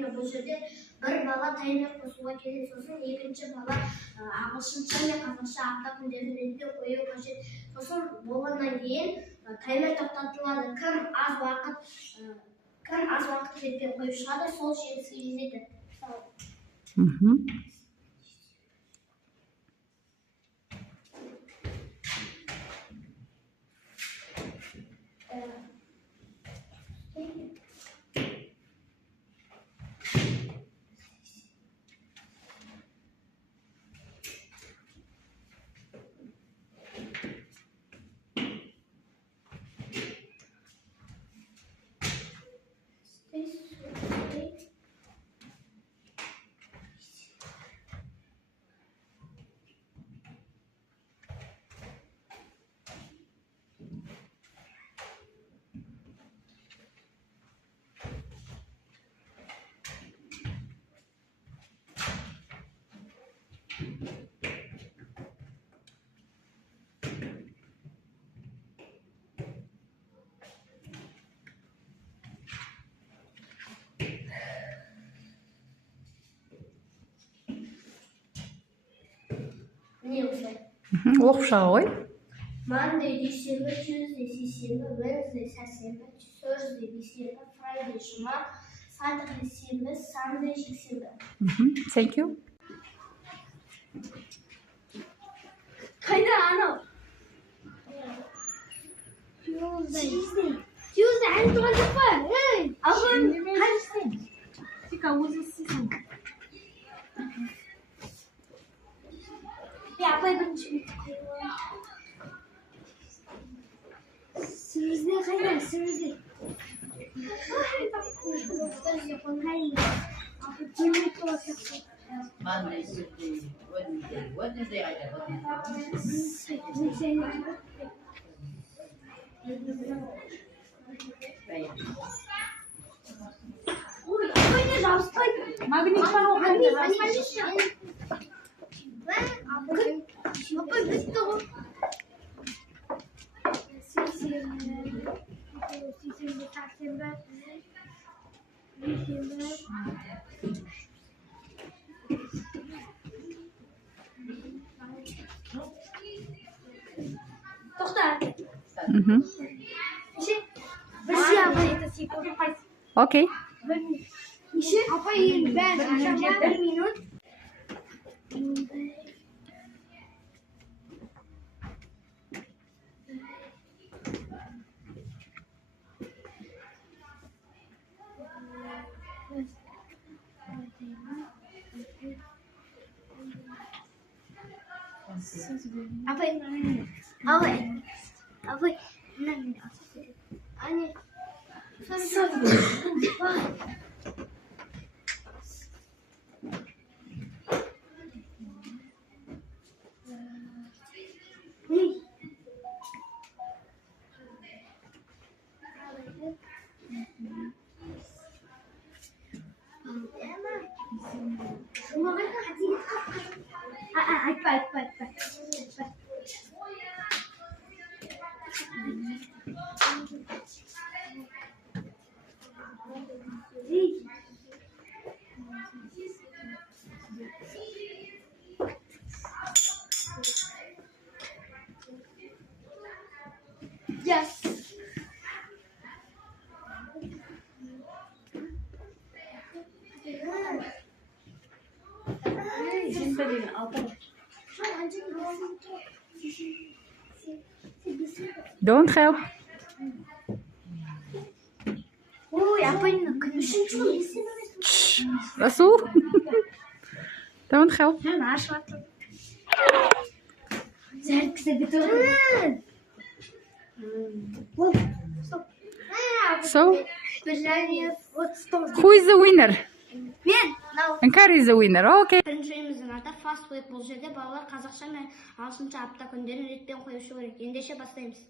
ойыны. Бұл жерде бір бала таймер қосуға керек, сосын екінші бала ағылшынша және қазақша апта күндерін ретке қою қажет. Сосын болғаннан кейін таймер тоқтатылады. Кім аз уақыт ретке қойып шығады, сол жеңіске жетеді. Не осылай? Оқып шыға ғой. Monday, дүйсенбі, Tuesday, сейсенбі, Wednesday, сәрсенбі, Thursday, бейсенбі, Friday, жұма, Saturday, сенбі, Sunday, жексенбі. Thank you. Қайда анау? Tuesday, әлі тұрған жоқ па? Ағын, қайсың? Тек өзің істейсің. Апай бірінші бетті қойып. Сімізде қайда? Сімізде. Monday, Tuesday, Wednesday. Wednesday қайда? Ой, апай не жабыспайды. Магнит бар ғой. Апай бітті ғой. Сейсенбі, сәрсенбі, дүйсенбі. Тоқта. Бірсе апай. Окей. Неше? Апай енді бәрі бір минут. Апай, Ане, айтпа. Yes. Don't help. Ой, апайның үшінші жыл Расул. Don't help. Мен ашып атырмын. Зәркісі бітіп So, who is the winner? Мен. And Kari is the winner. Okay. Біріншіміздің аты fast week. Бұл жерде балалар қазақша мен ағылшынша апта күндерін ретпен қоюшы керек. Ендеше бастаймыз.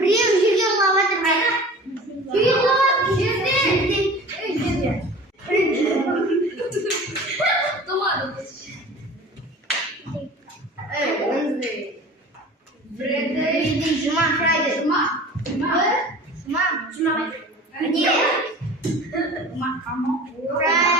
Біреу жерге құлап жатыр. Жерге құлап жерде. Жұма, Friday. Жұма. Friday.